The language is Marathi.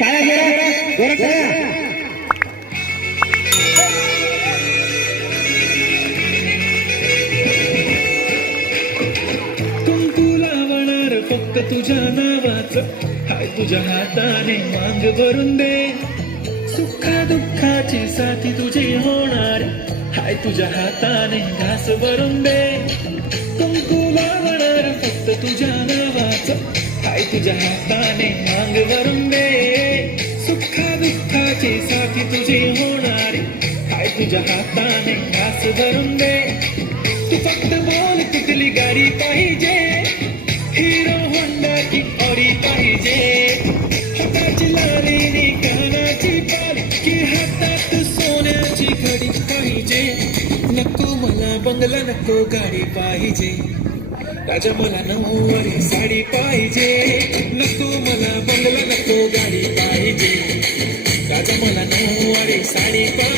कुंकू लावणार फक्त तुझ्या नावाचं, हाय तुझ्या हाताने मांग भरून दे. सुखा दुःखाची साथी तुझी होणार, हाय तुझ्या हाताने घास भरून दे. कुंकू लावणार फक्त तुझ्या नावाचं, हाय तुझ्या हाताने मांग भरून दे. सुखा दुःखाची साथी तुझी होणार, हाय तुझ्या हाताने घास भरून दे. तू फक्त बोल कुठली गाडी पाहिजे, हिरो होंडा की ऑडी पाहिजे. हाताची लाली कानाची बाली की हातात सोन्याची घडी पाहिजे. नको मला बंगला नको गाडी पाहिजे, राजा मला नऊवारी साडी पाहिजे. नको मला बंगला नको गाडी पाहिजे, राजा मला नऊवारी साडी पाहिजे.